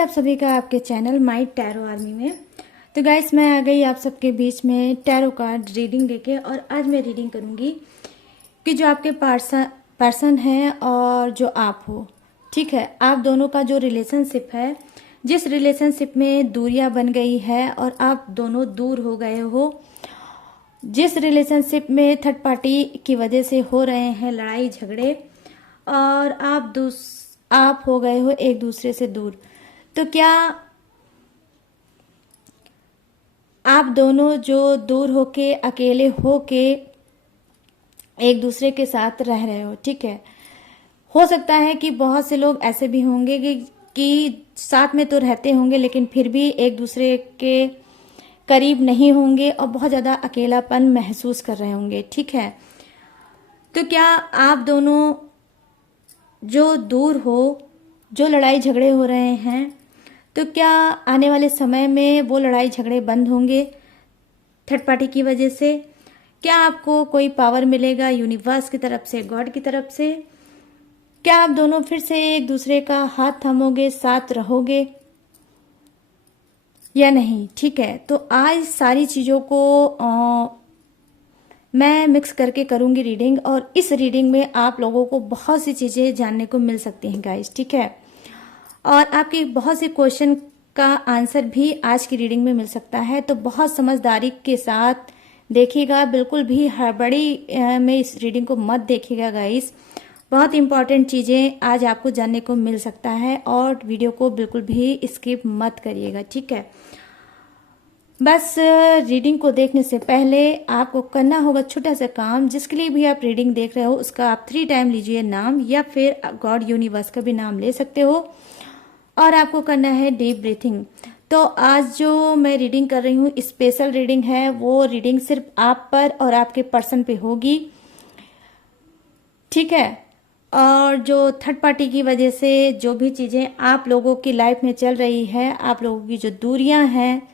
है आप सभी का आपके चैनल माय टैरो आर्मी में। तो गाइस मैं आ गई आप सबके बीच में टैरो कार्ड रीडिंग लेके, और आज मैं रीडिंग करूंगी कि जो आपके पर्सन है और जो आप हो, ठीक है, आप दोनों का जो रिलेशनशिप है, जिस रिलेशनशिप में दूरियां बन गई है और आप दोनों दूर हो गए हो, जिस रिलेशनशिप में थर्ड पार्टी की वजह से हो रहे हैं लड़ाई झगड़े और आप हो गए हो एक दूसरे से दूर, तो क्या आप दोनों जो दूर होके अकेले होके एक दूसरे के साथ रह रहे हो, ठीक है। हो सकता है कि बहुत से लोग ऐसे भी होंगे कि साथ में तो रहते होंगे लेकिन फिर भी एक दूसरे के करीब नहीं होंगे और बहुत ज़्यादा अकेलापन महसूस कर रहे होंगे, ठीक है। तो क्या आप दोनों जो दूर हो, जो लड़ाई झगड़े हो रहे हैं, तो क्या आने वाले समय में वो लड़ाई झगड़े बंद होंगे थर्ड पार्टी की वजह से? क्या आपको कोई पावर मिलेगा यूनिवर्स की तरफ से, गॉड की तरफ से? क्या आप दोनों फिर से एक दूसरे का हाथ थामोगे, साथ रहोगे या नहीं? ठीक है, तो आज सारी चीज़ों को मैं मिक्स करके करूंगी रीडिंग, और इस रीडिंग में आप लोगों को बहुत सी चीज़ें जानने को मिल सकती हैं गाइस, ठीक है। और आपके बहुत से क्वेश्चन का आंसर भी आज की रीडिंग में मिल सकता है, तो बहुत समझदारी के साथ देखिएगा, बिल्कुल भी हड़बड़ी में इस रीडिंग को मत देखिएगा गाइस। बहुत इंपॉर्टेंट चीज़ें आज आपको जानने को मिल सकता है, और वीडियो को बिल्कुल भी स्किप मत करिएगा, ठीक है। बस रीडिंग को देखने से पहले आपको करना होगा छोटा सा काम, जिसके लिए भी आप रीडिंग देख रहे हो उसका आप 3 टाइम लीजिए नाम, या फिर गॉड यूनिवर्स का भी नाम ले सकते हो, और आपको करना है डीप ब्रीथिंग। तो आज जो मैं रीडिंग कर रही हूँ स्पेशल रीडिंग है, वो रीडिंग सिर्फ आप पर और आपके पर्सन पे होगी, ठीक है। और जो थर्ड पार्टी की वजह से जो भी चीज़ें आप लोगों की लाइफ में चल रही है, आप लोगों की जो दूरियां हैं,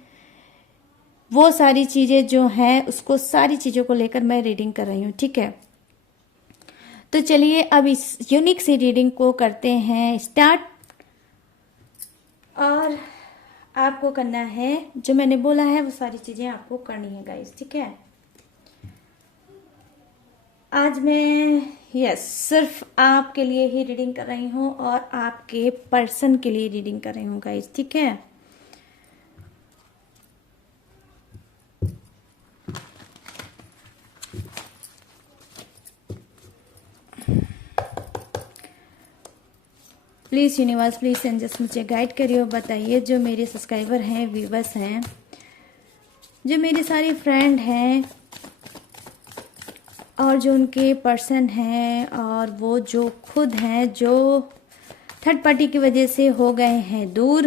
वो सारी चीज़ें जो हैं, उसको सारी चीज़ों को लेकर मैं रीडिंग कर रही हूँ, ठीक है। तो चलिए अब इस यूनिक सी रीडिंग को करते हैं स्टार्ट। और आपको करना है जो मैंने बोला है वो सारी चीज़ें आपको करनी है गाइस, ठीक है। आज मैं सिर्फ आपके लिए ही रीडिंग कर रही हूँ और आपके पर्सन के लिए रीडिंग कर रही हूँ गाइस, ठीक है। प्लीज़ यूनिवर्स, प्लीज़ एंजल्स मुझे गाइड करिए और बताइए जो मेरे सब्सक्राइबर हैं, व्यूवर्स हैं, जो मेरे सारे फ्रेंड हैं, और जो उनके पर्सन हैं, और वो जो खुद हैं जो थर्ड पार्टी की वजह से हो गए हैं दूर,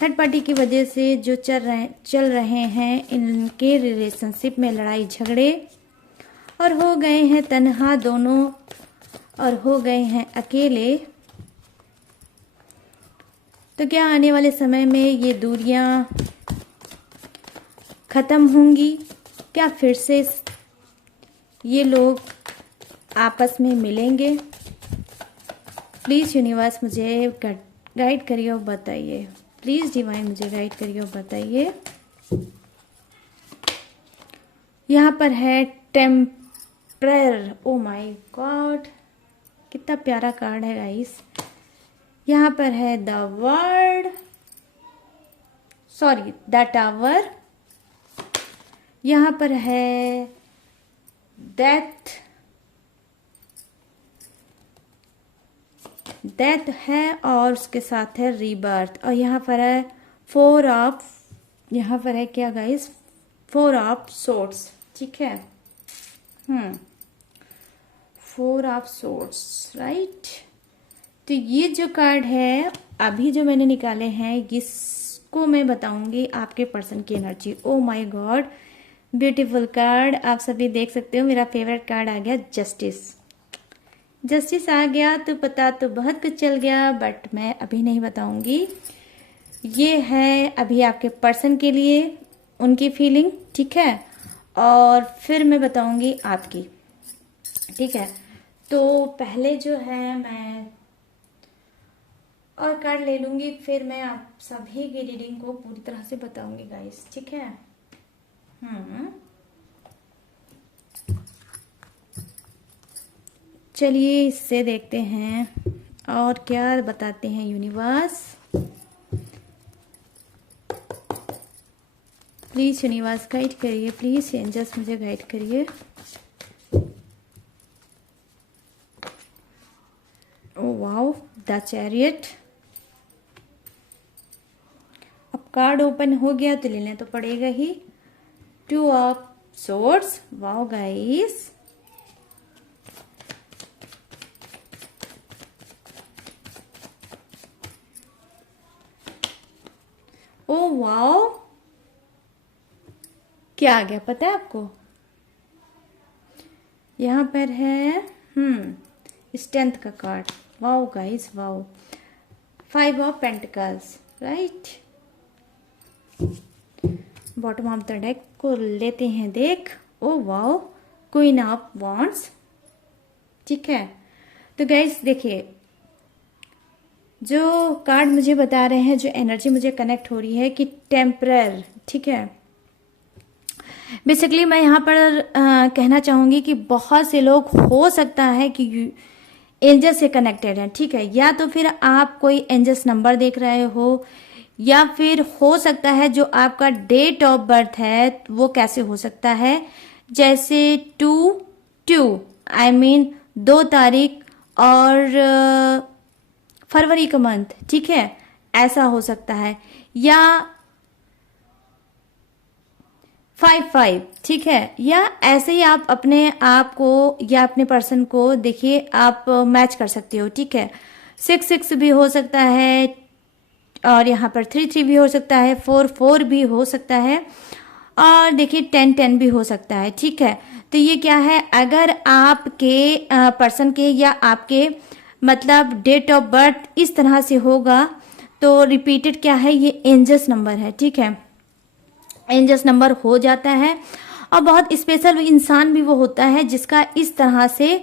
थर्ड पार्टी की वजह से जो चल रहे हैं इनके रिलेशनशिप में लड़ाई झगड़े, और हो गए हैं तन्हा दोनों, और हो गए हैं अकेले। तो क्या आने वाले समय में ये दूरियां ख़त्म होंगी? क्या फिर से ये लोग आपस में मिलेंगे? प्लीज़ यूनिवर्स मुझे गाइड करिए और बताइए, प्लीज़ डिवाइन मुझे गाइड करिए और बताइए। यहाँ पर है टेम्परर, ओ माय गॉड कितना प्यारा कार्ड है गाइस। यहाँ पर है द टावर। यहाँ पर है डेथ है, और उसके साथ है रीबर्थ, और यहाँ पर है यहाँ पर है क्या गाइस, 4 ऑफ सोर्ड्स, ठीक है। 4 ऑफ सोर्ड्स, राइट। तो ये जो कार्ड है अभी जो मैंने निकाले हैं, इसको मैं बताऊंगी आपके पर्सन की energy. Oh my God beautiful card, आप सभी देख सकते हो। मेरा फेवरेट कार्ड आ गया जस्टिस आ गया। तो पता तो बहुत कुछ चल गया, बट मैं अभी नहीं बताऊंगी। ये है अभी आपके पर्सन के लिए उनकी फीलिंग, ठीक है, और फिर मैं बताऊंगी आपकी, ठीक है। तो पहले जो है मैं और कार्ड ले लूंगी, फिर मैं आप सभी की रीडिंग को पूरी तरह से बताऊंगी गाइस, ठीक है। चलिए इससे देखते हैं और क्या बताते हैं यूनिवर्स। प्लीज यूनिवर्स गाइड करिए, प्लीज एंजल्स मुझे गाइड करिए। Oh wow, the chariot. अब कार्ड ओपन हो गया तो लेना तो पड़ेगा ही। 2 of swords, wow guys. Oh wow, क्या आ गया पता है आपको? यहाँ पर है स्ट्रेंथ का card, wow guys wow. 5 of pentacles, right. Bottom of the deck को लेते हैं देख। Oh wow, queen of wands, ठीक है। तो गाइस देखिए, जो कार्ड मुझे बता रहे हैं, जो एनर्जी मुझे कनेक्ट हो रही है कि टेम्परर, ठीक है। बेसिकली मैं यहाँ पर कहना चाहूंगी कि बहुत से लोग हो सकता है कि एंजल से कनेक्टेड हैं, ठीक है। या तो फिर आप कोई एंजल्स नंबर देख रहे हो, या फिर हो सकता है जो आपका डेट ऑफ बर्थ है वो कैसे हो सकता है, जैसे 2/2 आई मीन 2 तारीख और फरवरी का मंथ, ठीक है, ऐसा हो सकता है। या 5/5, ठीक है। या ऐसे ही आप अपने आप को या अपने पर्सन को देखिए, आप मैच कर सकते हो, ठीक है। 6/6 भी हो सकता है, और यहाँ पर 3/3 भी हो सकता है, 4/4 भी हो सकता है, और देखिए 10/10 भी हो सकता है, ठीक है। तो ये क्या है, अगर आपके पर्सन के या आपके मतलब डेट ऑफ बर्थ इस तरह से होगा तो रिपीटेड क्या है, ये एंजल्स नंबर है, ठीक है। एंजल्स नंबर हो जाता है, और बहुत स्पेशल इंसान भी वो होता है जिसका इस तरह से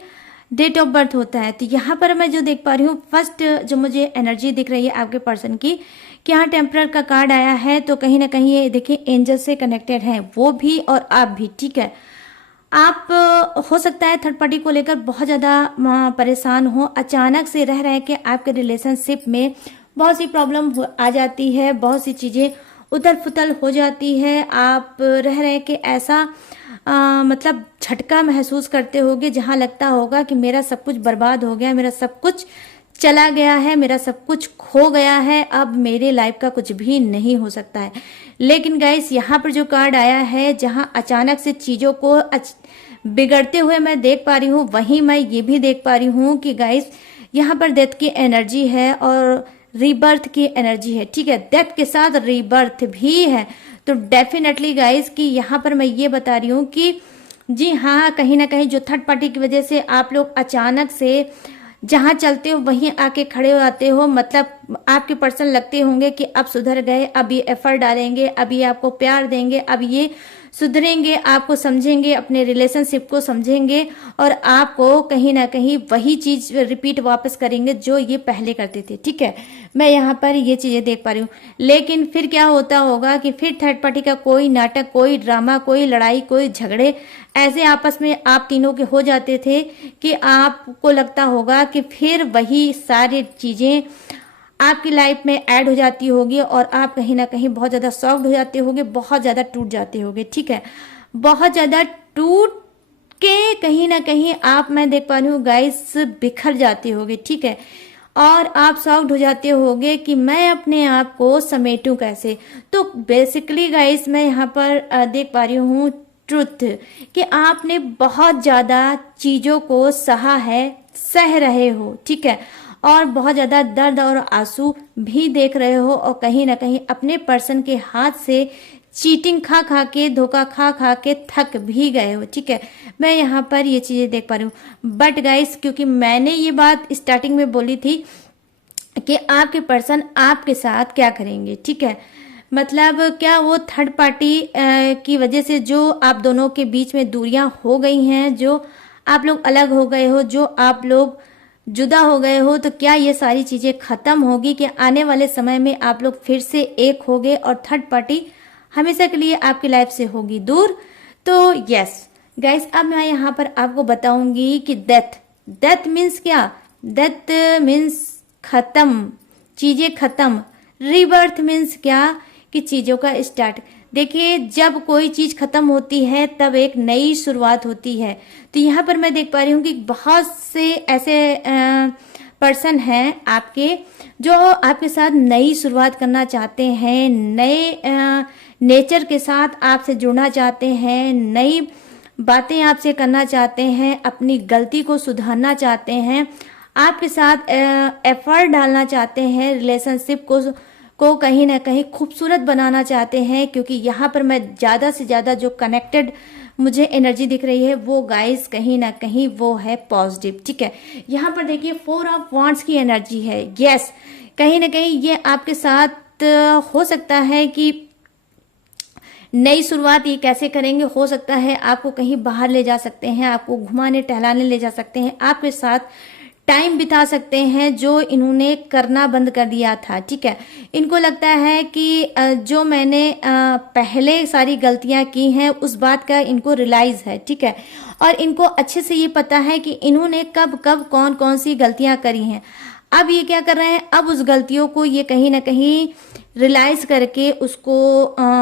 डेट ऑफ बर्थ होता है। तो यहाँ पर मैं जो देख पा रही हूँ, फर्स्ट जो मुझे एनर्जी दिख रही है आपके पर्सन की, कि यहाँ टेम्परर का कार्ड आया है, तो कहीं ना कहीं ये देखिए एंजल से कनेक्टेड है वो भी और आप भी, ठीक है। आप हो सकता है थर्ड पार्टी को लेकर बहुत ज़्यादा परेशान हो, अचानक से रह रहे के आपके रिलेशनशिप में बहुत सी प्रॉब्लम आ जाती है, बहुत सी चीज़ें उथल पुथल हो जाती है। आप रह रहे के ऐसा मतलब झटका महसूस करते होगे, जहां लगता होगा कि मेरा सब कुछ बर्बाद हो गया, मेरा सब कुछ चला गया है, मेरा सब कुछ खो गया है, अब मेरे लाइफ का कुछ भी नहीं हो सकता है। लेकिन गाइस यहाँ पर जो कार्ड आया है, जहां अचानक से चीजों को बिगड़ते हुए मैं देख पा रही हूँ, वहीं मैं ये भी देख पा रही हूँ कि गाइस यहाँ पर डेथ की एनर्जी है और रीबर्थ की एनर्जी है, ठीक है। डेथ के साथ रीबर्थ भी है। तो डेफिनेटली गाइस कि यहाँ पर मैं ये बता रही हूँ कि जी हाँ, कहीं ना कहीं जो थर्ड पार्टी की वजह से आप लोग अचानक से जहां चलते हो वहीं आके खड़े हो जाते हो, मतलब आपके पर्सन लगते होंगे कि अब सुधर गए, अब ये एफर्ट डालेंगे, अब ये आपको प्यार देंगे, अब ये सुधरेंगे, आपको समझेंगे, अपने रिलेशनशिप को समझेंगे, और आपको कहीं ना कहीं वही चीज रिपीट वापस करेंगे जो ये पहले करते थे, ठीक है। मैं यहाँ पर ये चीजें देख पा रही हूँ। लेकिन फिर क्या होता होगा कि फिर थर्ड पार्टी का कोई नाटक, कोई ड्रामा, कोई लड़ाई, कोई झगड़े ऐसे आपस में आप तीनों के हो जाते थे कि आपको लगता होगा कि फिर वही सारी चीजें आपकी लाइफ में ऐड हो जाती होगी, और आप कहीं ना कहीं बहुत ज्यादा सॉफ्ट हो जाते होगे, बहुत ज्यादा टूट जाते होगे, ठीक है। बहुत ज्यादा टूट के कहीं ना कहीं आप, मैं देख पा रही हूँ गाइस, बिखर जाते होगे, ठीक है। और आप सॉफ्ट हो जाते होगे कि मैं अपने आप को समेटूं कैसे। तो बेसिकली गाइस मैं यहाँ पर देख पा रही हूँ ट्रुथ, कि आपने बहुत ज्यादा चीजों को सहा है, सह रहे हो, ठीक है। और बहुत ज्यादा दर्द और आंसू भी देख रहे हो, और कहीं ना कहीं अपने पर्सन के हाथ से चीटिंग खा खा के, धोखा खा खा के थक भी गए हो, ठीक है। मैं यहाँ पर ये चीजें देख पा रही हूँ। बट गाइस, क्योंकि मैंने ये बात स्टार्टिंग में बोली थी कि आपके पर्सन आपके साथ क्या करेंगे, ठीक है। मतलब क्या वो थर्ड पार्टी की वजह से जो आप दोनों के बीच में दूरियां हो गई हैं, जो आप लोग अलग हो गए हो, जो आप लोग जुदा हो गए हो, तो क्या ये सारी चीजें खत्म होगी कि आने वाले समय में आप लोग फिर से एक होगे और थर्ड पार्टी हमेशा के लिए आपकी लाइफ से होगी दूर। तो यस गाइस, अब मैं यहाँ पर आपको बताऊंगी कि डेथ, डेथ मीन्स क्या? डेथ मीन्स खत्म, चीजें खत्म। रीबर्थ मीन्स क्या? कि चीजों का स्टार्ट। देखिए, जब कोई चीज खत्म होती है तब एक नई शुरुआत होती है। तो यहाँ पर मैं देख पा रही हूँ कि बहुत से ऐसे पर्सन हैं आपके जो आपके साथ नई शुरुआत करना चाहते हैं, नए नेचर के साथ आपसे जुड़ना चाहते हैं, नई बातें आपसे करना चाहते हैं, अपनी गलती को सुधारना चाहते हैं, आपके साथ एफर्ट डालना चाहते हैं, रिलेशनशिप को कहीं ना कहीं खूबसूरत बनाना चाहते हैं। क्योंकि यहाँ पर मैं ज़्यादा से ज़्यादा जो कनेक्टेड मुझे एनर्जी दिख रही है वो गाइस कहीं ना कहीं वो है पॉजिटिव। ठीक है, यहाँ पर देखिए 4 ऑफ वांड्स की एनर्जी है। यस, कहीं ना कहीं ये आपके साथ हो सकता है कि नई शुरुआत ये कैसे करेंगे, हो सकता है आपको कहीं बाहर ले जा सकते हैं, आपको घुमाने टहलाने ले जा सकते हैं, आपके साथ टाइम बिता सकते हैं जो इन्होंने करना बंद कर दिया था। ठीक है, इनको लगता है कि जो मैंने पहले सारी गलतियां की हैं उस बात का इनको रियलाइज है। ठीक है, और इनको अच्छे से ये पता है कि इन्होंने कब कब कौन कौन सी गलतियां करी हैं। अब ये क्या कर रहे हैं, अब उस गलतियों को ये कहीं ना कहीं रियलाइज करके उसको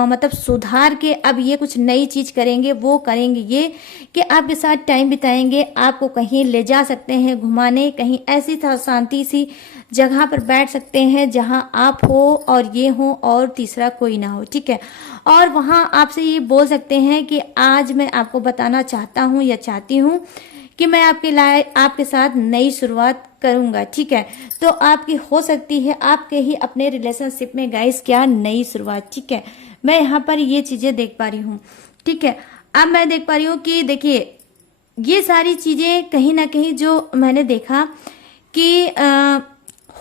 मतलब सुधार के अब ये कुछ नई चीज करेंगे। वो करेंगे ये कि आपके साथ टाइम बिताएंगे, आपको कहीं ले जा सकते हैं घुमाने, कहीं ऐसी शांति सी जगह पर बैठ सकते हैं जहां आप हो और ये हो और तीसरा कोई ना हो। ठीक है, और वहां आपसे ये बोल सकते हैं कि आज मैं आपको बताना चाहता हूं या चाहती हूं कि मैं आपके साथ नई शुरुआत करूंगा। ठीक है, तो आपकी हो सकती है आपके ही अपने रिलेशनशिप में गाइस क्या नई शुरुआत। ठीक है, मैं यहाँ पर ये चीजें देख पा रही हूँ। ठीक है, अब मैं देख पा रही हूँ कि देखिए ये सारी चीजें कहीं ना कहीं जो मैंने देखा कि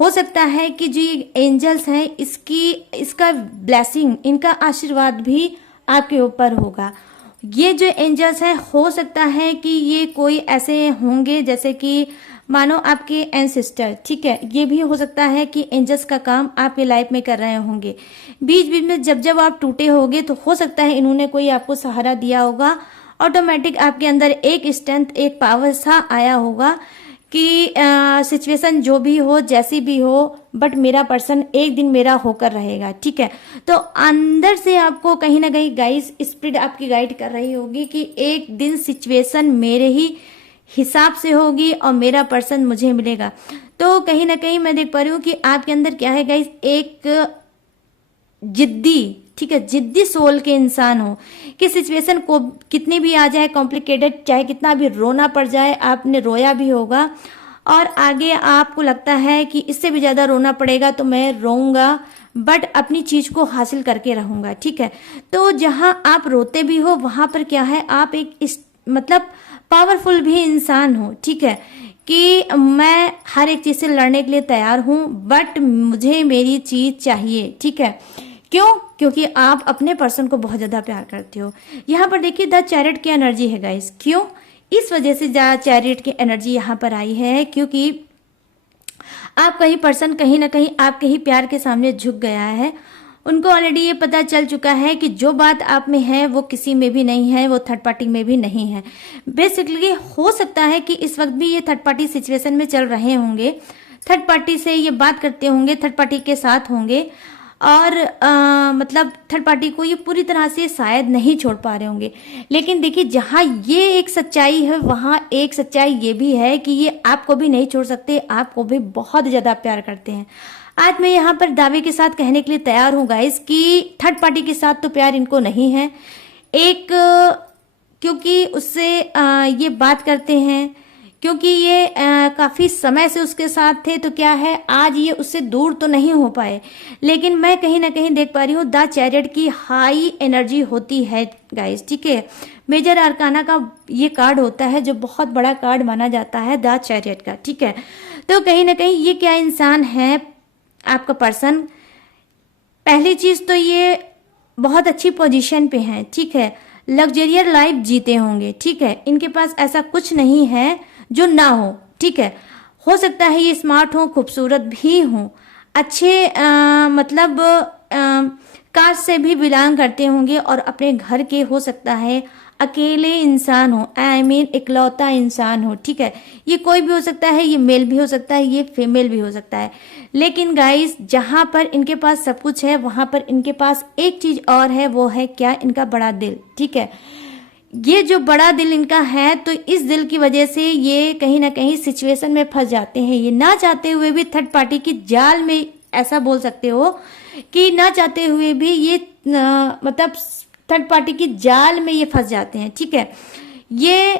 हो सकता है कि जो एंजल्स हैं इसका ब्लेसिंग, इनका आशीर्वाद भी आपके ऊपर होगा। ये जो एंजल्स हैं हो सकता है कि ये कोई ऐसे होंगे जैसे कि मानो आपके एंसेस्टर। ठीक है, ये भी हो सकता है कि एंजल्स का काम आपके लाइफ में कर रहे होंगे। बीच बीच में जब जब आप टूटे होगे तो हो सकता है इन्होंने कोई आपको सहारा दिया होगा। ऑटोमेटिक आपके अंदर एक स्ट्रेंथ, एक पावर सा आया होगा कि सिचुएशन जो भी हो, जैसी भी हो, बट मेरा पर्सन एक दिन मेरा होकर रहेगा। ठीक है, तो अंदर से आपको कहीं ना कहीं गाइस स्पिरिट आपकी गाइड कर रही होगी कि एक दिन सिचुएशन मेरे ही हिसाब से होगी और मेरा पर्सन मुझे मिलेगा। तो कहीं ना कहीं मैं देख पा रही हूँ कि आपके अंदर क्या है गाइस, एक जिद्दी, ठीक है, जिद्दी सोल के इंसान हो कि सिचुएशन को कितनी भी आ जाए कॉम्प्लिकेटेड, चाहे कितना भी रोना पड़ जाए, आपने रोया भी होगा और आगे आपको लगता है कि इससे भी ज्यादा रोना पड़ेगा तो मैं रोऊंगा, बट अपनी चीज को हासिल करके रहूंगा। ठीक है, तो जहां आप रोते भी हो वहां पर क्या है, आप एक मतलब पावरफुल भी इंसान हो। ठीक है, कि मैं हर एक चीज से लड़ने के लिए तैयार हूं, बट मुझे मेरी चीज चाहिए। ठीक है, क्यों? क्योंकि आप अपने पर्सन को बहुत ज्यादा प्यार करते हो। यहाँ पर देखिए द चैरिट की एनर्जी है गाइस। क्यों? इस वजह से द चैरिट की एनर्जी यहाँ पर आई है क्योंकि आपका ही पर्सन कहीं ना कहीं आपके ही प्यार के सामने झुक गया है। उनको ऑलरेडी ये पता चल चुका है कि जो बात आप में है वो किसी में भी नहीं है, वो थर्ड पार्टी में भी नहीं है। बेसिकली हो सकता है कि इस वक्त भी ये थर्ड पार्टी सिचुएशन में चल रहे होंगे, थर्ड पार्टी से ये बात करते होंगे, थर्ड पार्टी के साथ होंगे और मतलब थर्ड पार्टी को ये पूरी तरह से शायद नहीं छोड़ पा रहे होंगे। लेकिन देखिए जहां ये एक सच्चाई है वहां एक सच्चाई ये भी है कि ये आपको भी नहीं छोड़ सकते, आपको भी बहुत ज्यादा प्यार करते हैं। आज मैं यहाँ पर दावे के साथ कहने के लिए तैयार हूँ गाइस कि थर्ड पार्टी के साथ तो प्यार इनको नहीं है। एक क्योंकि उससे ये बात करते हैं, क्योंकि ये काफी समय से उसके साथ थे, तो क्या है आज ये उससे दूर तो नहीं हो पाए। लेकिन मैं कहीं ना कहीं देख पा रही हूँ द चैरिट की हाई एनर्जी होती है गाइस। ठीक है, मेजर आर्काना का ये कार्ड होता है जो बहुत बड़ा कार्ड माना जाता है द चैरिट का। ठीक है, तो कहीं ना कहीं ये क्या इंसान है आपका पर्सन, पहली चीज तो ये बहुत अच्छी पोजीशन पे हैं। ठीक है, लग्जरियस लाइफ जीते होंगे। ठीक है, इनके पास ऐसा कुछ नहीं है जो ना हो। ठीक है, हो सकता है ये स्मार्ट हो, खूबसूरत भी हो, अच्छे मतलब कास्ट से भी बिलोंग करते होंगे और अपने घर के हो सकता है अकेले इंसान हो, आई मीन इकलौता इंसान हो, ठीक है। ये कोई भी हो सकता है, ये मेल भी हो सकता है, ये फीमेल भी हो सकता है। लेकिन गाइस जहां पर इनके पास सब कुछ है वहां पर इनके पास एक चीज और है, वो है क्या, इनका बड़ा दिल, ठीक है। ये जो बड़ा दिल इनका है, तो इस दिल की वजह से ये कहीं ना कहीं सिचुएशन में फंस जाते हैं। ये ना चाहते हुए भी थर्ड पार्टी की जाल में, ऐसा बोल सकते हो कि ना चाहते हुए भी ये मतलब थर्ड पार्टी की जाल में ये फंस जाते हैं, ठीक है। ये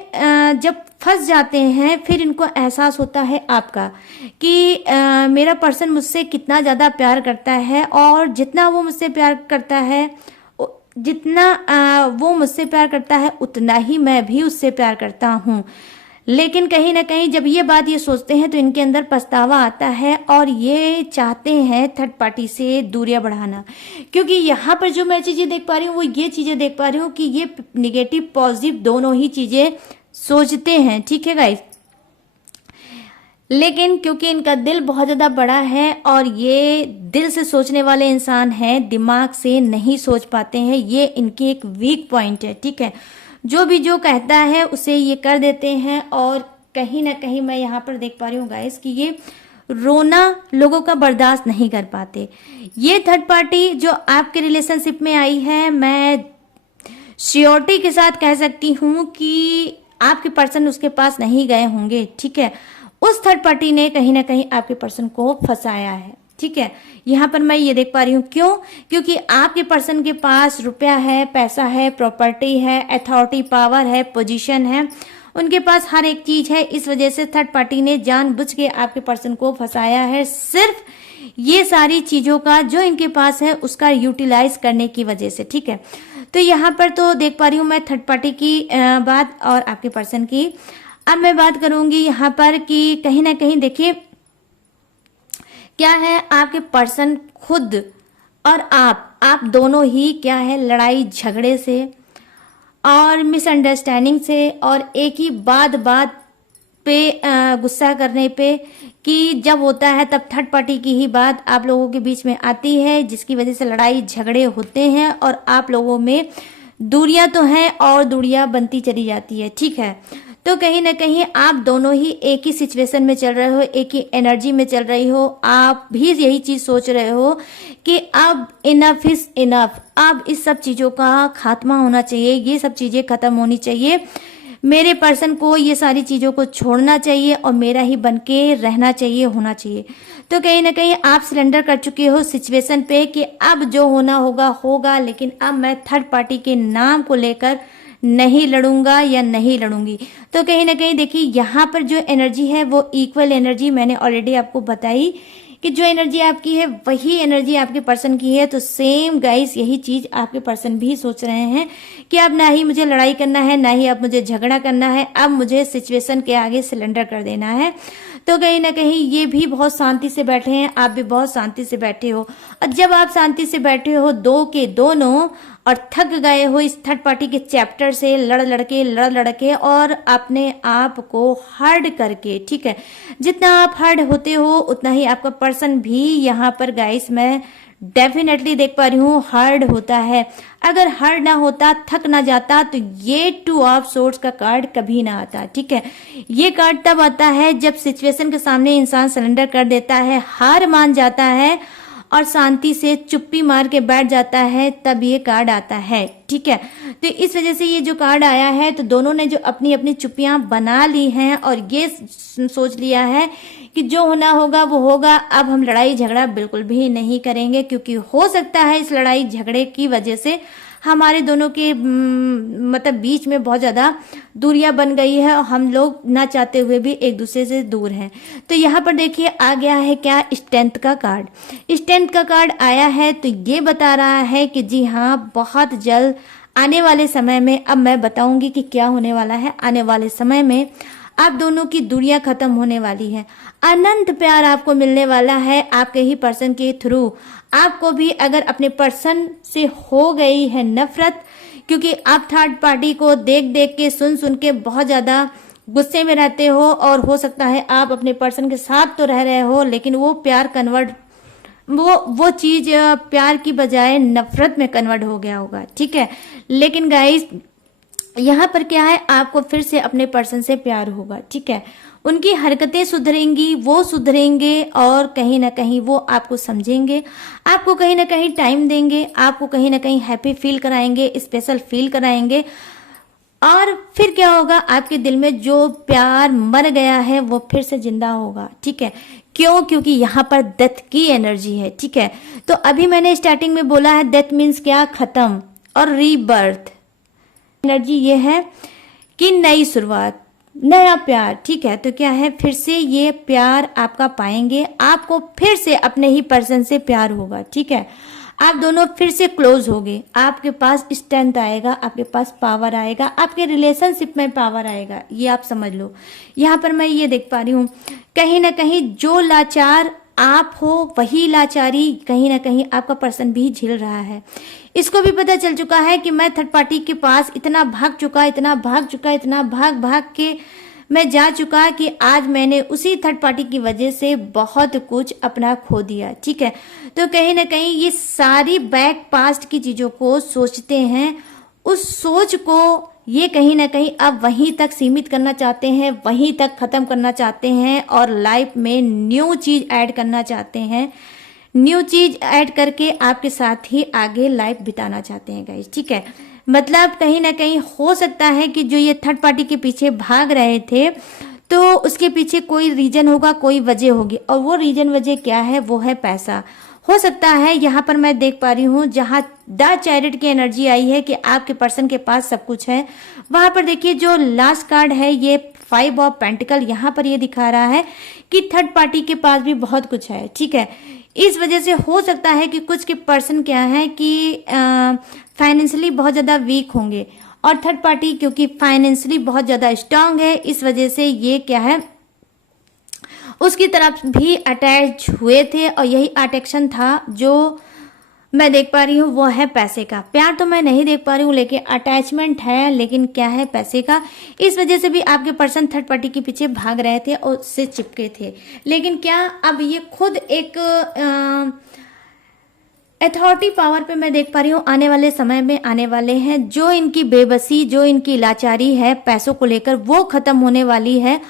जब फंस जाते हैं फिर इनको एहसास होता है आपका कि मेरा पर्सन मुझसे कितना ज़्यादा प्यार करता है, और जितना वो मुझसे प्यार करता है, जितना वो मुझसे प्यार करता है उतना ही मैं भी उससे प्यार करता हूँ। लेकिन कहीं ना कहीं जब ये बात ये सोचते हैं तो इनके अंदर पछतावा आता है और ये चाहते हैं थर्ड पार्टी से दूरियां बढ़ाना। क्योंकि यहाँ पर जो मैं चीज़ें देख पा रही हूँ वो ये चीज़ें देख पा रही हूँ कि ये निगेटिव पॉजिटिव दोनों ही चीज़ें सोचते हैं, ठीक है गाइस। लेकिन क्योंकि इनका दिल बहुत ज़्यादा बड़ा है और ये दिल से सोचने वाले इंसान हैं, दिमाग से नहीं सोच पाते हैं, ये इनकी एक वीक पॉइंट है, ठीक है। जो भी जो कहता है उसे ये कर देते हैं। और कहीं ना कहीं मैं यहाँ पर देख पा रही हूँ गाइस कि ये रोना लोगों का बर्दाश्त नहीं कर पाते। ये थर्ड पार्टी जो आपके रिलेशनशिप में आई है, मैं श्योरिटी के साथ कह सकती हूँ कि आपके पर्सन उसके पास नहीं गए होंगे, ठीक है। उस थर्ड पार्टी ने कहीं ना कहीं आपके पर्सन को फंसाया है, ठीक है। यहाँ पर मैं ये देख पा रही हूँ, क्यों? क्योंकि आपके पर्सन के पास रुपया है, पैसा है, प्रॉपर्टी है, अथॉरिटी पावर है, पोजीशन है, उनके पास हर एक चीज है। इस वजह से थर्ड पार्टी ने जानबूझ के आपके पर्सन को फंसाया है, सिर्फ ये सारी चीजों का जो इनके पास है उसका यूटिलाइज करने की वजह से, ठीक है। तो यहाँ पर तो देख पा रही हूँ मैं थर्ड पार्टी की बात और आपके पर्सन की। अब मैं बात करूंगी यहाँ पर कि कहीं ना कहीं देखिए क्या है, आपके पर्सन खुद और आप दोनों ही क्या है, लड़ाई झगड़े से और मिसअंडरस्टैंडिंग से और एक ही बात पे गुस्सा करने पे कि जब होता है तब थर्ड पार्टी की ही बात आप लोगों के बीच में आती है, जिसकी वजह से लड़ाई झगड़े होते हैं और आप लोगों में दूरियां तो हैं और दूरियां बनती चली जाती है, ठीक है। तो कहीं ना कहीं आप दोनों ही एक ही सिचुएशन में चल रहे हो, एक ही एनर्जी में चल रही हो। आप भी यही चीज सोच रहे हो कि अब इनफ इज इनफ, अब इस सब चीजों का खात्मा होना चाहिए, ये सब चीजें खत्म होनी चाहिए, मेरे पर्सन को ये सारी चीजों को छोड़ना चाहिए और मेरा ही बन के रहना चाहिए, होना चाहिए। तो कहीं ना कहीं आप सिलेंडर कर चुके हो सिचुएशन पे कि अब जो होना होगा होगा, लेकिन अब मैं थर्ड पार्टी के नाम को लेकर नहीं लड़ूंगा या नहीं लड़ूंगी। तो कहीं ना कहीं देखिए यहाँ पर जो एनर्जी है वो इक्वल एनर्जी मैंने ऑलरेडी आपको बताई कि जो एनर्जी आपकी है वही एनर्जी आपके पर्सन की है। तो सेम गाइस यही चीज आपके पर्सन भी सोच रहे हैं कि अब ना ही मुझे लड़ाई करना है, ना ही अब मुझे झगड़ा करना है, अब मुझे सिचुएशन के आगे सिलेंडर कर देना है। तो कहीं ना कहीं ये भी बहुत शांति से बैठे हैं, आप भी बहुत शांति से बैठे हो। और जब आप शांति से बैठे हो दो के दोनों और थक गए हो इस थर्ड पार्टी के चैप्टर से लड़ लड़के और अपने आप को हर्ड करके, ठीक है। जितना आप हर्ड होते हो उतना ही आपका पर्सन भी यहाँ पर गाइस मैं डेफिनेटली देख पा रही हूँ हर्ड होता है। अगर हर्ड ना होता, थक ना जाता, तो ये 2 ऑफ सोर्ड्स का कार्ड कभी ना आता, ठीक है। ये कार्ड तब आता है जब सिचुएशन के सामने इंसान सरेंडर कर देता है, हार मान जाता है और शांति से चुप्पी मार के बैठ जाता है, तब ये कार्ड आता है, ठीक है। तो इस वजह से ये जो कार्ड आया है, तो दोनों ने जो अपनी अपनी चुप्पियां बना ली हैं और ये सोच लिया है कि जो होना होगा वो होगा, अब हम लड़ाई झगड़ा बिल्कुल भी नहीं करेंगे, क्योंकि हो सकता है इस लड़ाई झगड़े की वजह से हमारे दोनों के मतलब बीच में बहुत ज्यादा दूरियां बन गई है और हम लोग ना चाहते हुए भी एक दूसरे से दूर हैं। तो यहाँ पर देखिए आ गया है क्या, स्ट्रेंथ का कार्ड। स्ट्रेंथ का कार्ड आया है तो ये बता रहा है कि जी हाँ, बहुत जल्द आने वाले समय में, अब मैं बताऊंगी कि क्या होने वाला है आने वाले समय में, आप दोनों की दूरियां खत्म होने वाली है, अनंत प्यार आपको मिलने वाला है आपके ही पर्सन के थ्रू। आपको भी अगर अपने पर्सन से हो गई है नफरत, क्योंकि आप थर्ड पार्टी को देख देख के सुन सुन के बहुत ज्यादा गुस्से में रहते हो, और हो सकता है आप अपने पर्सन के साथ तो रह रहे हो लेकिन वो प्यार कन्वर्ट, वो चीज प्यार की बजाय नफरत में कन्वर्ट हो गया होगा, ठीक है। लेकिन गाइस यहाँ पर क्या है, आपको फिर से अपने पर्सन से प्यार होगा, ठीक है। उनकी हरकतें सुधरेंगी, वो सुधरेंगे, और कहीं ना कहीं वो आपको समझेंगे, आपको कहीं ना कहीं टाइम देंगे, आपको कहीं ना कहीं हैप्पी फील कराएंगे, स्पेशल फील कराएंगे। और फिर क्या होगा, आपके दिल में जो प्यार मर गया है वो फिर से जिंदा होगा, ठीक है। क्यों? क्योंकि यहाँ पर डेथ की एनर्जी है, ठीक है। तो अभी मैंने स्टार्टिंग में बोला है डेथ मीन्स क्या, खत्म, और रीबर्थ एनर्जी ये है कि नई शुरुआत, नया प्यार, ठीक है। तो क्या है, फिर से ये प्यार आपका पाएंगे, आपको फिर से अपने ही पर्सन से प्यार होगा, ठीक है। आप दोनों फिर से क्लोज होगे, आपके पास स्ट्रेंथ आएगा, आपके पास पावर आएगा, आपके रिलेशनशिप में पावर आएगा, ये आप समझ लो। यहाँ पर मैं ये देख पा रही हूँ, कहीं ना कहीं जो लाचार आप हो वही लाचारी कहीं ना कहीं आपका पर्सन भी झेल रहा है। इसको भी पता चल चुका है कि मैं थर्ड पार्टी के पास इतना भाग चुका, इतना भाग चुका, इतना भाग भाग के मैं जा चुका कि आज मैंने उसी थर्ड पार्टी की वजह से बहुत कुछ अपना खो दिया, ठीक है। तो कहीं ना कहीं ये सारी बैक पास्ट की चीजों को सोचते हैं, उस सोच को ये कहीं ना कहीं अब वहीं तक सीमित करना चाहते हैं, वहीं तक खत्म करना चाहते हैं, और लाइफ में न्यू चीज ऐड करना चाहते हैं, न्यू चीज ऐड करके आपके साथ ही आगे लाइफ बिताना चाहते हैं गाइस, ठीक है। मतलब कहीं ना कहीं हो सकता है कि जो ये थर्ड पार्टी के पीछे भाग रहे थे तो उसके पीछे कोई रीजन होगा, कोई वजह होगी, और वो रीजन वजह क्या है, वो है पैसा। हो सकता है यहाँ पर मैं देख पा रही हूँ जहाँ द चैरिट की एनर्जी आई है कि आपके पर्सन के पास सब कुछ है, वहां पर देखिए जो लास्ट कार्ड है ये 5 ऑफ पेंटिकल, यहाँ पर ये दिखा रहा है कि थर्ड पार्टी के पास भी बहुत कुछ है, ठीक है। इस वजह से हो सकता है कि कुछ के पर्सन क्या है कि फाइनेंशियली बहुत ज्यादा वीक होंगे, और थर्ड पार्टी क्योंकि फाइनेंशियली बहुत ज्यादा स्ट्रांग है, इस वजह से ये क्या है उसकी तरफ भी अटैच हुए थे, और यही अट्रैक्शन था जो मैं देख पा रही हूँ, वो है पैसे का। प्यार तो मैं नहीं देख पा रही हूँ लेकिन अटैचमेंट है, लेकिन क्या है, पैसे का। इस वजह से भी आपके पर्सन थर्ड पार्टी के पीछे भाग रहे थे और उससे चिपके थे। लेकिन क्या अब ये खुद एक अथॉरिटी पावर पे मैं देख पा रही हूँ आने वाले समय में आने वाले हैं। जो इनकी बेबसी, जो इनकी लाचारी है पैसों को लेकर, वो खत्म होने वाली है।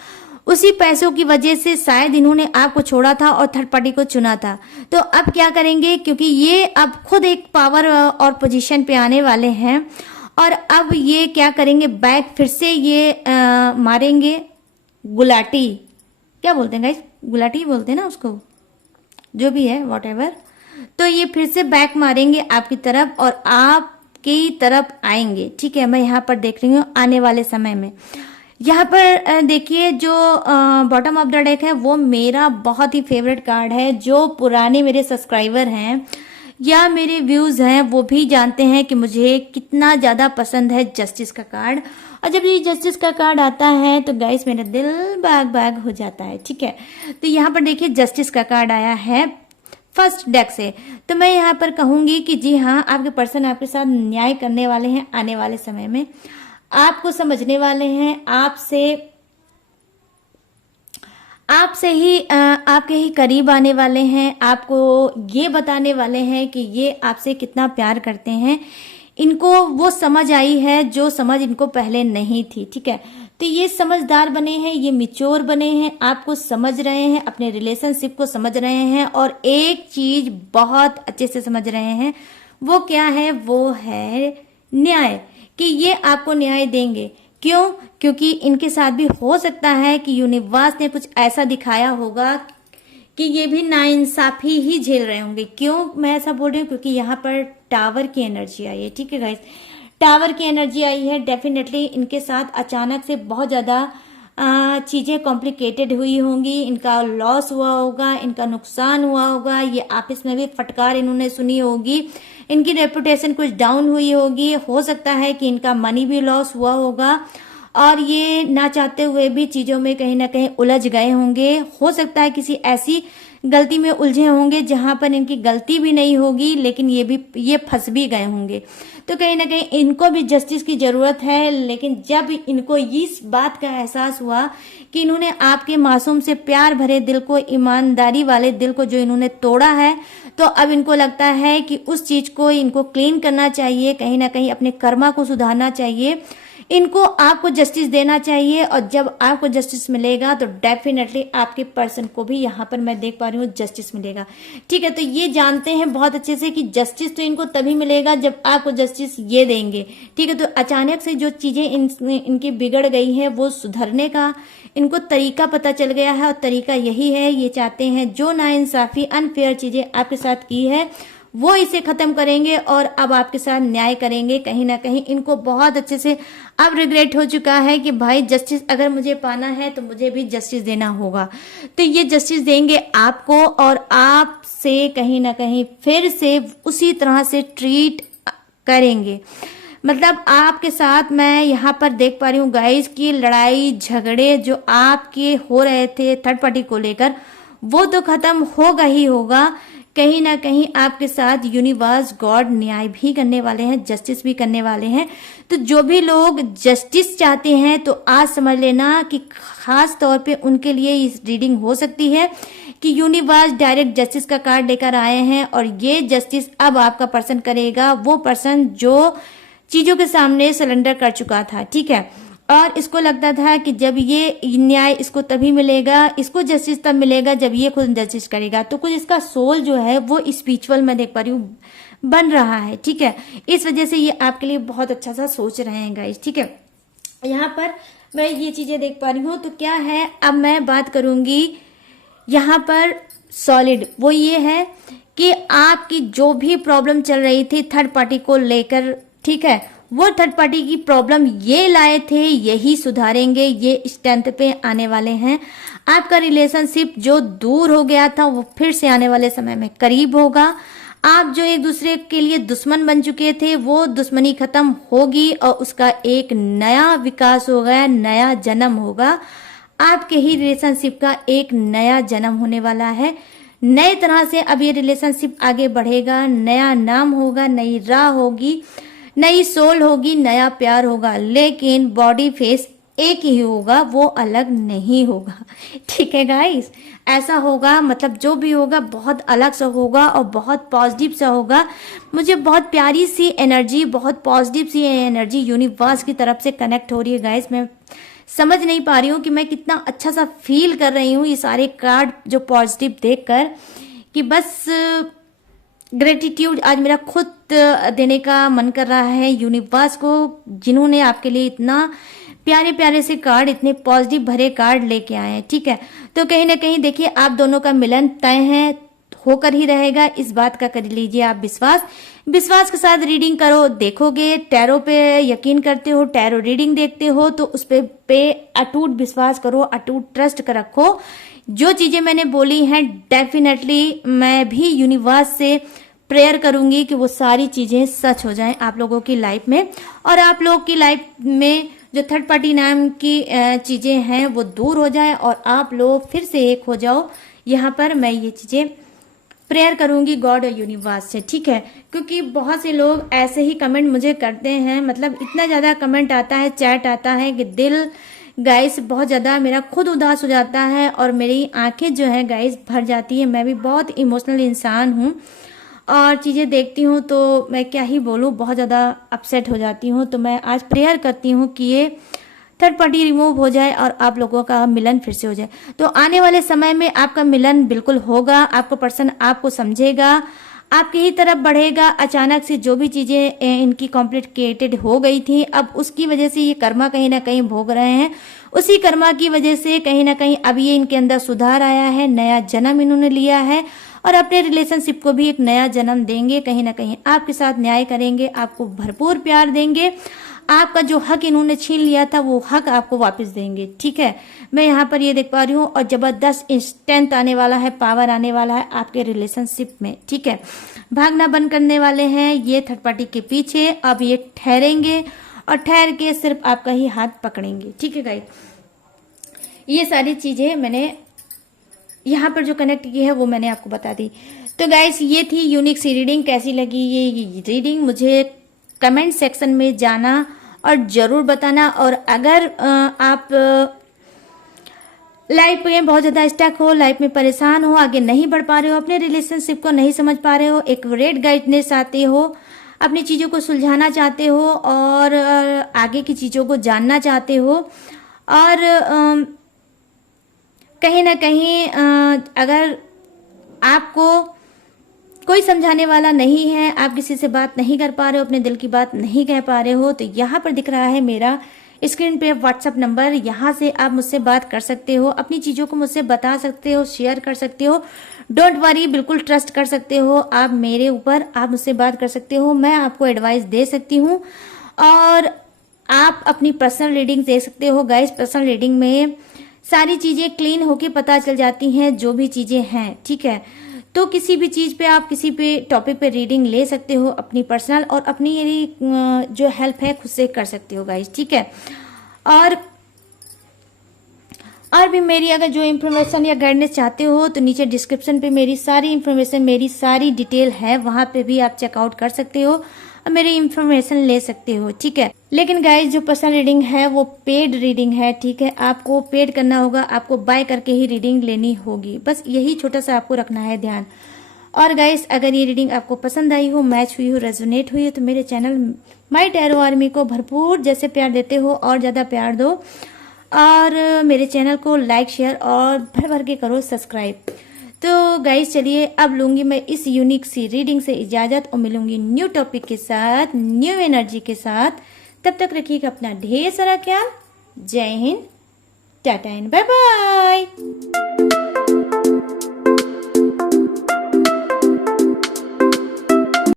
उसी पैसों की वजह से शायद इन्होंने आपको छोड़ा था और थर्ड पार्टी को चुना था। तो अब क्या करेंगे, क्योंकि ये अब खुद एक पावर और पोजीशन पे आने वाले हैं, और अब ये क्या करेंगे, बैक फिर से ये मारेंगे गुलाटी, क्या बोलते हैं गाइस, गुलाटी बोलते हैं ना उसको, जो भी है व्हाटएवर। तो ये फिर से बैक मारेंगे आपकी तरफ और आपकी तरफ आएंगे, ठीक है। मैं यहाँ पर देख रही हूँ आने वाले समय में। यहाँ पर देखिए जो बॉटम ऑफ द डेक है वो मेरा बहुत ही फेवरेट कार्ड है। जो पुराने मेरे सब्सक्राइबर हैं या मेरे व्यूज हैं वो भी जानते हैं कि मुझे कितना ज्यादा पसंद है जस्टिस का कार्ड। और जब ये जस्टिस का कार्ड आता है तो गाइस मेरा दिल बाग बाग हो जाता है, ठीक है। तो यहाँ पर देखिए जस्टिस का कार्ड आया है फर्स्ट डेक से। तो मैं यहाँ पर कहूंगी कि जी हाँ, आपके पर्सन आपके साथ न्याय करने वाले हैं आने वाले समय में, आपको समझने वाले हैं, आपसे ही आपके ही करीब आने वाले हैं, आपको ये बताने वाले हैं कि ये आपसे कितना प्यार करते हैं। इनको वो समझ आई है जो समझ इनको पहले नहीं थी, ठीक है। तो ये समझदार बने हैं, ये मिच्योर बने हैं, आपको समझ रहे हैं, अपने रिलेशनशिप को समझ रहे हैं, और एक चीज बहुत अच्छे से समझ रहे हैं। वो क्या है, वो है न्याय, कि ये आपको न्याय देंगे। क्यों? क्योंकि इनके साथ भी हो सकता है कि यूनिवर्स ने कुछ ऐसा दिखाया होगा कि ये भी नाइंसाफी ही झेल रहे होंगे। क्यों मैं ऐसा बोल रही हूँ, क्योंकि यहाँ पर टावर की एनर्जी आई है, ठीक है गाइस। टावर की एनर्जी आई है, डेफिनेटली इनके साथ अचानक से बहुत ज्यादा चीजें कॉम्प्लिकेटेड हुई होंगी, इनका लॉस हुआ होगा, इनका नुकसान हुआ होगा, ये आपस में भी फटकार इन्होंने सुनी होगी, इनकी रेपुटेशन कुछ डाउन हुई होगी, हो सकता है कि इनका मनी भी लॉस हुआ होगा, और ये ना चाहते हुए भी चीजों में कहीं ना कहीं उलझ गए होंगे। हो सकता है किसी ऐसी गलती में उलझे होंगे जहां पर इनकी गलती भी नहीं होगी, लेकिन ये फंस भी गए होंगे। तो कहीं ना कहीं इनको भी जस्टिस की जरूरत है। लेकिन जब इनको इस बात का एहसास हुआ कि इन्होंने आपके मासूम से प्यार भरे दिल को, ईमानदारी वाले दिल को जो इन्होंने तोड़ा है, तो अब इनको लगता है कि उस चीज को इनको क्लीन करना चाहिए, कहीं ना कहीं अपने कर्मा को सुधारना चाहिए, इनको आपको जस्टिस देना चाहिए। और जब आपको जस्टिस मिलेगा तो डेफिनेटली आपके पर्सन को भी यहाँ पर मैं देख पा रही हूँ जस्टिस मिलेगा। ठीक है, तो ये जानते हैं बहुत अच्छे से कि जस्टिस तो इनको तभी मिलेगा जब आपको जस्टिस ये देंगे। ठीक है, तो अचानक से जो चीजें इनकी बिगड़ गई है वो सुधरने का इनको तरीका पता चल गया है, और तरीका यही है, ये चाहते हैं जो नाइंसाफी अनफेयर चीजें आपके साथ की है वो इसे खत्म करेंगे और अब आपके साथ न्याय करेंगे। कहीं ना कहीं इनको बहुत अच्छे से अब रिग्रेट हो चुका है कि भाई जस्टिस अगर मुझे पाना है तो मुझे भी जस्टिस देना होगा। तो ये जस्टिस देंगे आपको, और आपसे कहीं ना कहीं फिर से उसी तरह से ट्रीट करेंगे। मतलब आपके साथ मैं यहाँ पर देख पा रही हूँ गाइस की लड़ाई झगड़े जो आपके हो रहे थे थर्ड पार्टी को लेकर, वो तो खत्म होगा ही होगा। कहीं ना कहीं आपके साथ यूनिवर्स गॉड न्याय भी करने वाले हैं, जस्टिस भी करने वाले हैं। तो जो भी लोग जस्टिस चाहते हैं तो आज समझ लेना कि खास तौर पे उनके लिए इस रीडिंग हो सकती है कि यूनिवर्स डायरेक्ट जस्टिस का कार्ड लेकर आए हैं, और ये जस्टिस अब आपका पर्सन करेगा, वो पर्सन जो चीजों के सामने सरेंडर कर चुका था। ठीक है, और इसको लगता था कि जब ये न्याय इसको तभी मिलेगा, इसको जस्टिस तब मिलेगा जब ये खुद जस्टिस करेगा। तो कुछ इसका सोल जो है वो स्पिरिचुअल मैं देख पा रही हूँ बन रहा है। ठीक है, इस वजह से ये आपके लिए बहुत अच्छा सा सोच रहे हैं गाइस। ठीक है, यहाँ पर मैं ये चीजें देख पा रही हूँ। तो क्या है, अब मैं बात करूंगी यहाँ पर सॉलिड, वो ये है कि आपकी जो भी प्रॉब्लम चल रही थी थर्ड पार्टी को लेकर, ठीक है, वो थर्ड पार्टी की प्रॉब्लम ये लाए थे यही सुधारेंगे, ये स्ट्रेंथ पे आने वाले हैं। आपका रिलेशनशिप जो दूर हो गया था वो फिर से आने वाले समय में करीब होगा। आप जो एक दूसरे के लिए दुश्मन बन चुके थे वो दुश्मनी खत्म होगी और उसका एक नया विकास होगा, नया जन्म होगा। आपके ही रिलेशनशिप का एक नया जन्म होने वाला है। नए तरह से अब ये रिलेशनशिप आगे बढ़ेगा, नया नाम होगा, नई राह होगी, नई सोल होगी, नया प्यार होगा, लेकिन बॉडी फेस एक ही होगा, वो अलग नहीं होगा। ठीक है गाइस, ऐसा होगा, मतलब जो भी होगा बहुत अलग सा होगा और बहुत पॉजिटिव सा होगा। मुझे बहुत प्यारी सी एनर्जी, बहुत पॉजिटिव सी एनर्जी यूनिवर्स की तरफ से कनेक्ट हो रही है गाइस। मैं समझ नहीं पा रही हूँ कि मैं कितना अच्छा सा फील कर रही हूँ ये सारे कार्ड जो पॉजिटिव देखकर, कि बस ग्रेटिट्यूड आज मेरा खुद देने का मन कर रहा है यूनिवर्स को, जिन्होंने आपके लिए इतना प्यारे प्यारे से कार्ड, इतने पॉजिटिव भरे कार्ड लेके आए हैं। ठीक है, तो कहीं ना कहीं देखिए आप दोनों का मिलन तय है, होकर ही रहेगा, इस बात का कर लीजिए आप विश्वास के साथ रीडिंग करो। देखोगे टैरो पे यकीन करते हो, टैरो रीडिंग देखते हो तो उस पे अटूट विश्वास करो, अटूट ट्रस्ट कर रखो। जो चीजें मैंने बोली हैं डेफिनेटली मैं भी यूनिवर्स से प्रेयर करूंगी कि वो सारी चीजें सच हो जाएं आप लोगों की लाइफ में, और आप लोगों की लाइफ में जो थर्ड पार्टी नाम की चीजें हैं वो दूर हो जाए और आप लोग फिर से एक हो जाओ। यहाँ पर मैं ये चीजें प्रेयर करूंगी गॉड और यूनिवर्स से। ठीक है, क्योंकि बहुत से लोग ऐसे ही कमेंट मुझे करते हैं, मतलब इतना ज्यादा कमेंट आता है, चैट आता है कि दिल गाइस बहुत ज्यादा मेरा खुद उदास हो जाता है और मेरी आंखें जो है गाइस भर जाती है। मैं भी बहुत इमोशनल इंसान हूँ और चीजें देखती हूँ तो मैं क्या ही बोलूँ, बहुत ज्यादा अपसेट हो जाती हूँ। तो मैं आज प्रेयर करती हूँ कि ये थर्ड पार्टी रिमूव हो जाए और आप लोगों का मिलन फिर से हो जाए। तो आने वाले समय में आपका मिलन बिल्कुल होगा, आपका पर्सन आपको समझेगा, आपकी ही तरफ बढ़ेगा। अचानक से जो भी चीजें इनकी कॉम्प्लिकेटेड हो गई थी, अब उसकी वजह से ये कर्मा कहीं ना कहीं भोग रहे हैं। उसी कर्मा की वजह से कहीं ना कहीं अब ये इनके अंदर सुधार आया है, नया जन्म इन्होंने लिया है और अपने रिलेशनशिप को भी एक नया जन्म देंगे। कहीं ना कहीं आपके साथ न्याय करेंगे, आपको भरपूर प्यार देंगे, आपका जो हक इन्होंने छीन लिया था वो हक आपको वापस देंगे। ठीक है, मैं यहाँ पर ये देख पा रही हूँ और जबरदस्त स्ट्रेंथ आने वाला है, पावर आने वाला है आपके रिलेशनशिप में। ठीक है, भागना बंद करने वाले हैं ये थर्ड पार्टी के पीछे। अब ये ठहरेंगे और ठहर के सिर्फ आपका ही हाथ पकड़ेंगे। ठीक है गाइस, ये सारी चीजें मैंने यहाँ पर जो कनेक्ट की है वो मैंने आपको बता दी। तो गाइस ये थी यूनिक सी रीडिंग। कैसी लगी ये रीडिंग मुझे कमेंट सेक्शन में जाना और जरूर बताना। और अगर आप लाइफ में बहुत ज्यादा स्टक हो, लाइफ में परेशान हो, आगे नहीं बढ़ पा रहे हो, अपने रिलेशनशिप को नहीं समझ पा रहे हो, एक रेड गाइडनेस चाहते हो, अपनी चीजों को सुलझाना चाहते हो और आगे की चीजों को जानना चाहते हो, और कहीं ना कहीं अगर आपको कोई समझाने वाला नहीं है, आप किसी से बात नहीं कर पा रहे हो, अपने दिल की बात नहीं कह पा रहे हो, तो यहाँ पर दिख रहा है मेरा स्क्रीन पे व्हाट्सएप नंबर। यहाँ से आप मुझसे बात कर सकते हो, अपनी चीजों को मुझसे बता सकते हो, शेयर कर सकते हो। डोंट वरी, बिल्कुल ट्रस्ट कर सकते हो आप मेरे ऊपर, आप मुझसे बात कर सकते हो, मैं आपको एडवाइस दे सकती हूँ और आप अपनी पर्सनल रीडिंग दे सकते हो। गाइस पर्सनल रीडिंग में सारी चीजें क्लीन होके पता चल जाती हैं, जो भी चीजें हैं, ठीक है। तो किसी भी चीज पे आप किसी भी टॉपिक पे रीडिंग ले सकते हो अपनी पर्सनल, और अपनी जो हेल्प है खुद से कर सकते हो गाइस, ठीक है। और भी मेरी अगर जो इन्फॉर्मेशन या गाइडेंस चाहते हो तो नीचे डिस्क्रिप्शन पे मेरी सारी इन्फॉर्मेशन, मेरी सारी डिटेल है, वहां पे भी आप चेकआउट कर सकते हो और मेरी इन्फॉर्मेशन ले सकते हो, ठीक है। लेकिन गाइस जो पर्सनल रीडिंग है वो पेड रीडिंग है, ठीक है। आपको पेड करना होगा, आपको बाय करके ही रीडिंग लेनी होगी, बस यही छोटा सा आपको रखना है ध्यान। और गाइस अगर ये रीडिंग आपको पसंद आई हो, मैच हुई हो, रेजोनेट हुई हो, तो मेरे चैनल माय टैरो आर्मी को भरपूर जैसे प्यार देते हो और ज्यादा प्यार दो, और मेरे चैनल को लाइक शेयर और भर भर के करो सब्सक्राइब। तो गाइस चलिए अब लूंगी मैं इस यूनिक सी रीडिंग से इजाजत और मिलूंगी न्यू टॉपिक के साथ, न्यू एनर्जी के साथ। तब तक रखिएगा अपना ढेर सारा ख्याल। जय हिंद, टाटा एंड बाय बाय।